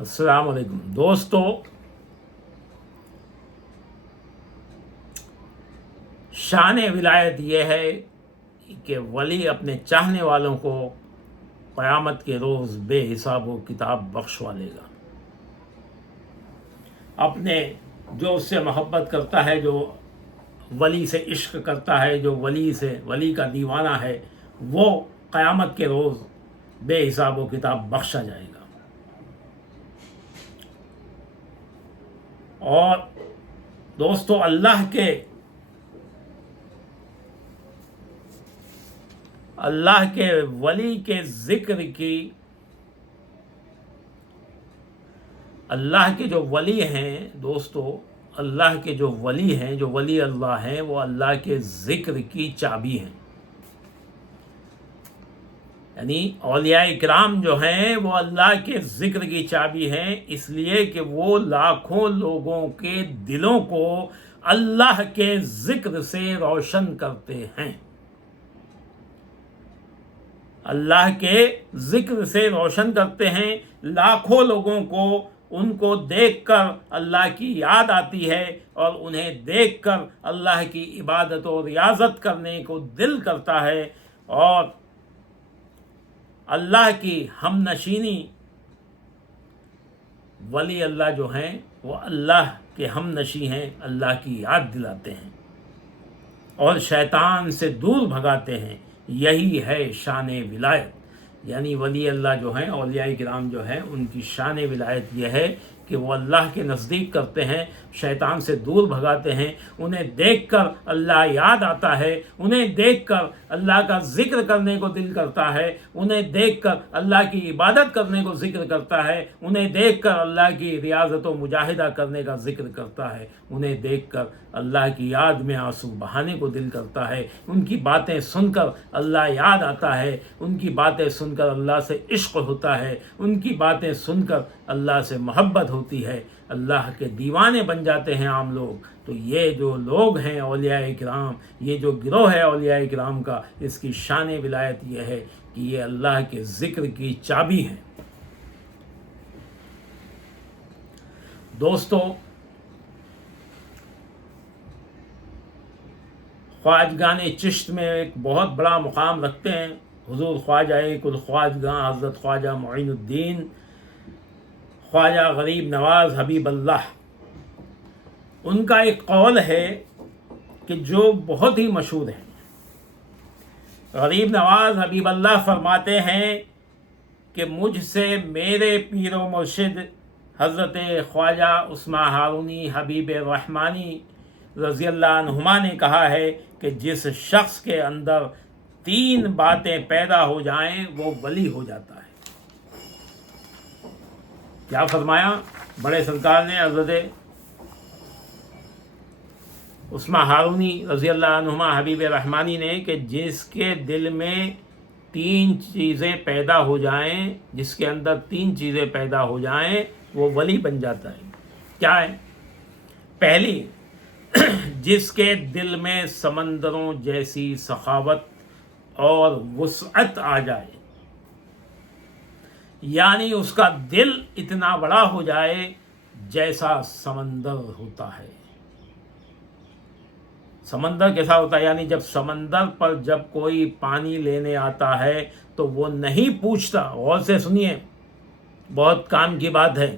السلام علیکم دوستو، شان ولایت یہ ہے کہ ولی اپنے چاہنے والوں کو قیامت کے روز بے حساب و کتاب بخشوا لے گا۔ اپنے جو اس سے محبت کرتا ہے، جو ولی سے عشق کرتا ہے، جو ولی کا دیوانہ ہے، وہ قیامت کے روز بے حساب و کتاب بخشا جائے گا۔ اور دوستو، اللہ کے ولی کے ذکر کی، اللہ کے جو ولی ہیں دوستو، اللہ کے جو ولی ہیں، جو ولی اللہ ہیں، وہ اللہ کے ذکر کی چابی ہیں۔ یعنی اولیاء اکرام جو ہیں وہ اللہ کے ذکر کی چابی ہیں، اس لیے کہ وہ لاکھوں لوگوں کے دلوں کو اللہ کے ذکر سے روشن کرتے ہیں۔ اللہ کے ذکر سے روشن کرتے ہیں، لاکھوں لوگوں کو ان کو دیکھ کر اللہ کی یاد آتی ہے، اور انہیں دیکھ کر اللہ کی عبادت و ریاضت کرنے کو دل کرتا ہے، اور اللہ کی ہم نشینی، ولی اللہ جو ہیں وہ اللہ کے ہم نشیں ہیں، اللہ کی یاد دلاتے ہیں اور شیطان سے دور بھگاتے ہیں۔ یہی ہے شان ولایت۔ یعنی ولی اللہ جو ہیں، اولیاء کرام جو ہیں، ان کی شان ولایت یہ ہے کہ وہ اللہ کے نزدیک کرتے ہیں، شیطان سے دور بھگاتے ہیں۔ انہیں دیکھ کر اللہ یاد آتا ہے، انہیں دیکھ کر اللہ کا ذکر کرنے کو دل کرتا ہے، انہیں دیکھ کر اللہ کی عبادت کرنے کو ذکر کرتا ہے، انہیں دیکھ کر اللہ کی ریاضت و مجاہدہ کرنے کا ذکر کرتا ہے، انہیں دیکھ کر اللہ کی یاد میں آنسو بہانے کو دل کرتا ہے، ان کی باتیں سن کر اللہ یاد آتا ہے، ان کی باتیں سن کر اللہ سے عشق ہوتا ہے، ان کی باتیں سن کر اللہ سے محبت ہوتی ہے، اللہ کے دیوانے بن جاتے ہیں عام لوگ۔ تو یہ جو لوگ ہیں اولیاء کرام، یہ جو گروہ ہے اولیاء کرام کا، اس کی شان ولایت یہ ہے کہ یہ اللہ کے ذکر کی چابی ہیں۔ دوستو، خواجگان چشت میں ایک بہت بڑا مقام رکھتے ہیں حضور خواجہ کل خواجگاں حضرت خواجہ معین الدین خواجہ غریب نواز حبیب اللہ۔ ان کا ایک قول ہے کہ جو بہت ہی مشہور ہے۔ غریب نواز حبیب اللہ فرماتے ہیں کہ مجھ سے میرے پیر و مرشد حضرت خواجہ عثمان ہارونی حبیب رحمانی رضی اللہ عنہما نے کہا ہے کہ جس شخص کے اندر 3 باتیں پیدا ہو جائیں وہ ولی ہو جاتا ہے۔ کیا فرمایا بڑے سرکار نے حضرت عثمان ہارونی رضی اللہ عنہما حبیب رحمانی نے، کہ جس کے دل میں 3 چیزیں پیدا ہو جائیں، جس کے اندر 3 چیزیں پیدا ہو جائیں وہ ولی بن جاتا ہے۔ کیا ہے؟ پہلی، جس کے دل میں سمندروں جیسی سخاوت اور وسعت آ جائے، یعنی اس کا دل اتنا بڑا ہو جائے جیسا سمندر ہوتا ہے۔ سمندر کیسا ہوتا ہے؟ یعنی جب سمندر پر جب کوئی پانی لینے آتا ہے تو وہ نہیں پوچھتا، غور سے سنیے، بہت کام کی بات ہے،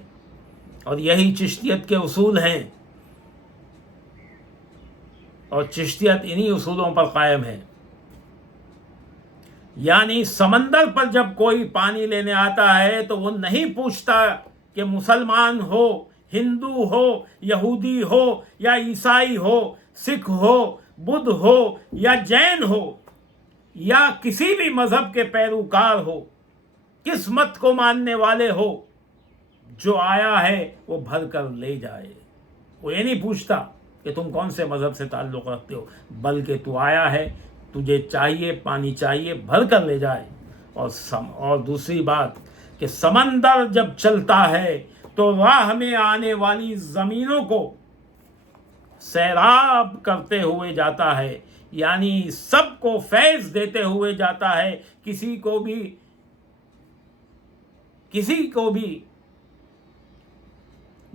اور یہی چشتیت کے اصول ہیں، اور چشتیت انہی اصولوں پر قائم ہے۔ یعنی سمندر پر جب کوئی پانی لینے آتا ہے تو وہ نہیں پوچھتا کہ مسلمان ہو، ہندو ہو، یہودی ہو یا عیسائی ہو، سکھ ہو، بدھ ہو یا جین ہو، یا کسی بھی مذہب کے پیروکار ہو، کس مت کو ماننے والے ہو، جو آیا ہے وہ بھر کر لے جائے۔ وہ یہ نہیں پوچھتا کہ تم کون سے مذہب سے تعلق رکھتے ہو، بلکہ تو آیا ہے، تجھے چاہیے، پانی چاہیے، بھر کر لے جائے۔ اور دوسری بات کہ سمندر جب چلتا ہے تو راہ میں آنے والی زمینوں کو سیراب کرتے ہوئے جاتا ہے، یعنی سب کو فیض دیتے ہوئے جاتا ہے، کسی کو بھی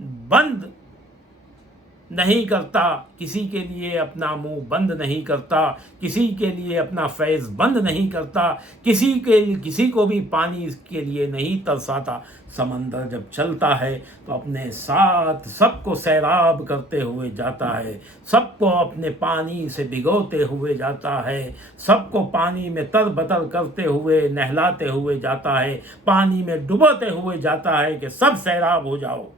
بند نہیں کرتا، کسی کے لیے اپنا منہ بند نہیں کرتا، کسی کے لیے اپنا فیض بند نہیں کرتا، کسی کو بھی پانی کے لیے نہیں ترساتا۔ سمندر جب چلتا ہے تو اپنے ساتھ سب کو سیراب کرتے ہوئے جاتا ہے، سب کو اپنے پانی سے بھگوتے ہوئے جاتا ہے، سب کو پانی میں تر بتر کرتے ہوئے نہلاتے ہوئے جاتا ہے، پانی میں ڈبوتے ہوئے جاتا ہے کہ سب سیراب ہو جاؤ۔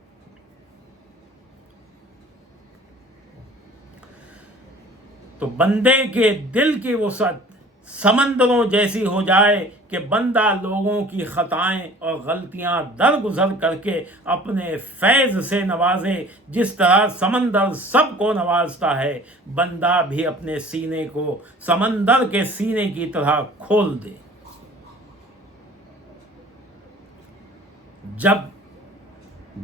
تو بندے کے دل کی وسعت سمندروں جیسی ہو جائے کہ بندہ لوگوں کی خطائیں اور غلطیاں درگزر کر کے اپنے فیض سے نوازے، جس طرح سمندر سب کو نوازتا ہے، بندہ بھی اپنے سینے کو سمندر کے سینے کی طرح کھول دے۔ جب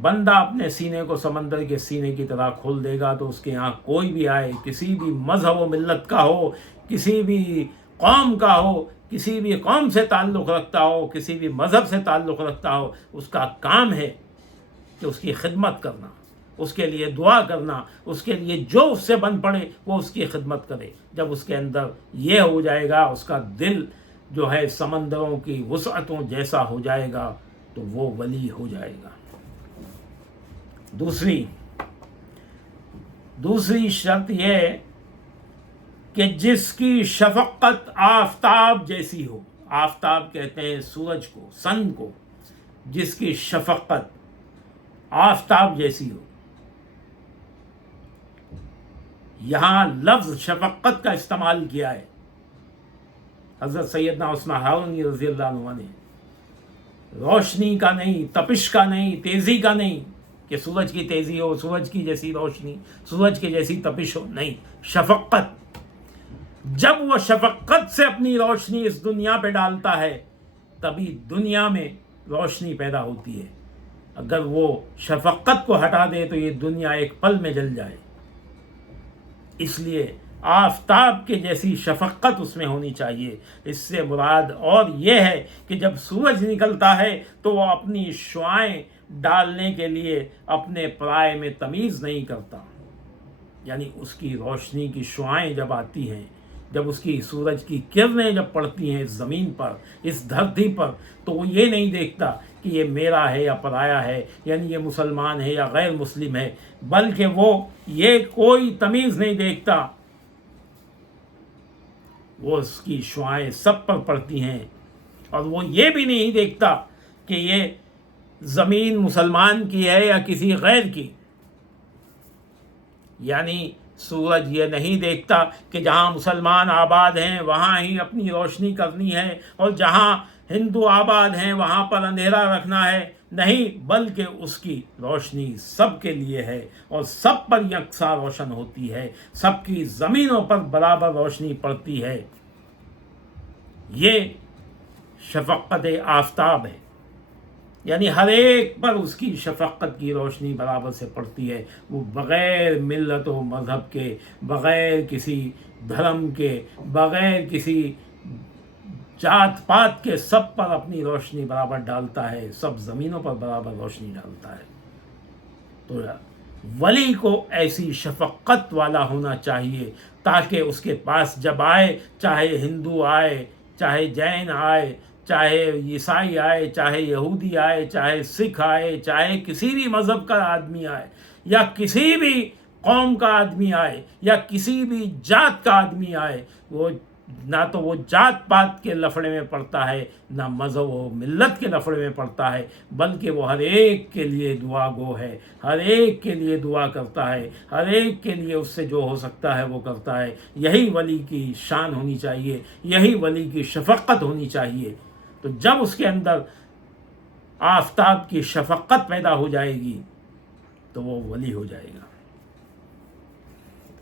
بندہ اپنے سینے کو سمندر کے سینے کی طرح کھول دے گا تو اس کے یہاں کوئی بھی آئے، کسی بھی مذہب و ملت کا ہو، کسی بھی قوم کا ہو، کسی بھی قوم سے تعلق رکھتا ہو، کسی بھی مذہب سے تعلق رکھتا ہو، اس کا کام ہے کہ اس کی خدمت کرنا، اس کے لیے دعا کرنا، اس کے لیے جو اس سے بن پڑے وہ اس کی خدمت کرے۔ جب اس کے اندر یہ ہو جائے گا، اس کا دل جو ہے سمندروں کی وسعتوں جیسا ہو جائے گا، تو وہ ولی ہو جائے گا۔ دوسری شرط یہ کہ جس کی شفقت آفتاب جیسی ہو، آفتاب کہتے ہیں سورج کو، سن کو، جس کی شفقت آفتاب جیسی ہو۔ یہاں لفظ شفقت کا استعمال کیا ہے حضرت سیدنا عثمان ہارونی رضی اللہ عنہ نے، روشنی کا نہیں، تپش کا نہیں، تیزی کا نہیں کہ سورج کی تیزی ہو، سورج کی جیسی روشنی، سورج کی جیسی تپش ہو، نہیں، شفقت۔ جب وہ شفقت سے اپنی روشنی اس دنیا پہ ڈالتا ہے تبھی دنیا میں روشنی پیدا ہوتی ہے۔ اگر وہ شفقت کو ہٹا دے تو یہ دنیا ایک پل میں جل جائے۔ اس لیے آفتاب کے جیسی شفقت اس میں ہونی چاہیے۔ اس سے مراد اور یہ ہے کہ جب سورج نکلتا ہے تو وہ اپنی شعاعیں ڈالنے کے لیے اپنے پرائے میں تمیز نہیں کرتا، یعنی اس کی روشنی کی شعاعیں جب آتی ہیں، جب اس کی سورج کی کرنیں جب پڑتی ہیں اس زمین پر، اس دھرتی پر، تو وہ یہ نہیں دیکھتا کہ یہ میرا ہے یا پرایا ہے، یعنی یہ مسلمان ہے یا غیر مسلم ہے، بلکہ وہ یہ کوئی تمیز نہیں دیکھتا، وہ اس کی شعاعیں سب پر پڑتی ہیں، اور وہ یہ بھی نہیں دیکھتا کہ یہ زمین مسلمان کی ہے یا کسی غیر کی، یعنی سورج یہ نہیں دیکھتا کہ جہاں مسلمان آباد ہیں وہاں ہی اپنی روشنی کرنی ہے اور جہاں ہندو آباد ہیں وہاں پر اندھیرا رکھنا ہے، نہیں، بلکہ اس کی روشنی سب کے لیے ہے اور سب پر یکساں روشن ہوتی ہے، سب کی زمینوں پر برابر روشنی پڑتی ہے۔ یہ شفقت آفتاب ہے، یعنی ہر ایک پر اس کی شفقت کی روشنی برابر سے پڑتی ہے، وہ بغیر ملت و مذہب کے، بغیر کسی دھرم کے، بغیر کسی جات پات کے، سب پر اپنی روشنی برابر ڈالتا ہے، سب زمینوں پر برابر روشنی ڈالتا ہے۔ تو ولی کو ایسی شفقت والا ہونا چاہیے تاکہ اس کے پاس جب آئے، چاہے ہندو آئے، چاہے جین آئے، چاہے عیسائی آئے، چاہے یہودی آئے، چاہے سکھ آئے، چاہے کسی بھی مذہب کا آدمی آئے، یا کسی بھی قوم کا آدمی آئے، یا کسی بھی جات کا آدمی آئے، وہ نہ تو وہ جات پات کے لفڑے میں پڑتا ہے، نہ مذہب و ملت کے لفڑے میں پڑتا ہے، بلکہ وہ ہر ایک کے لیے دعا گو ہے، ہر ایک کے لیے دعا کرتا ہے، ہر ایک کے لیے اس سے جو ہو سکتا ہے وہ کرتا ہے۔ یہی ولی کی شان ہونی چاہیے، یہی ولی کی شفقت ہونی چاہیے۔ تو جب اس کے اندر آفتاب کی شفقت پیدا ہو جائے گی تو وہ ولی ہو جائے گا۔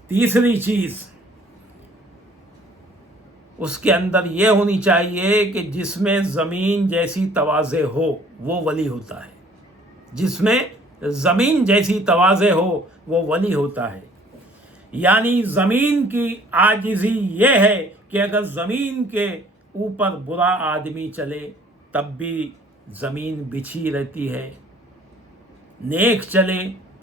تیسری چیز اس کے اندر یہ ہونی چاہیے کہ جس میں زمین جیسی تواضع ہو وہ ولی ہوتا ہے، جس میں زمین جیسی تواضع ہو وہ ولی ہوتا ہے۔ یعنی زمین کی عاجزی یہ ہے کہ اگر زمین کے اوپر برا آدمی چلے تب بھی زمین بچھی رہتی ہے، نیک چلے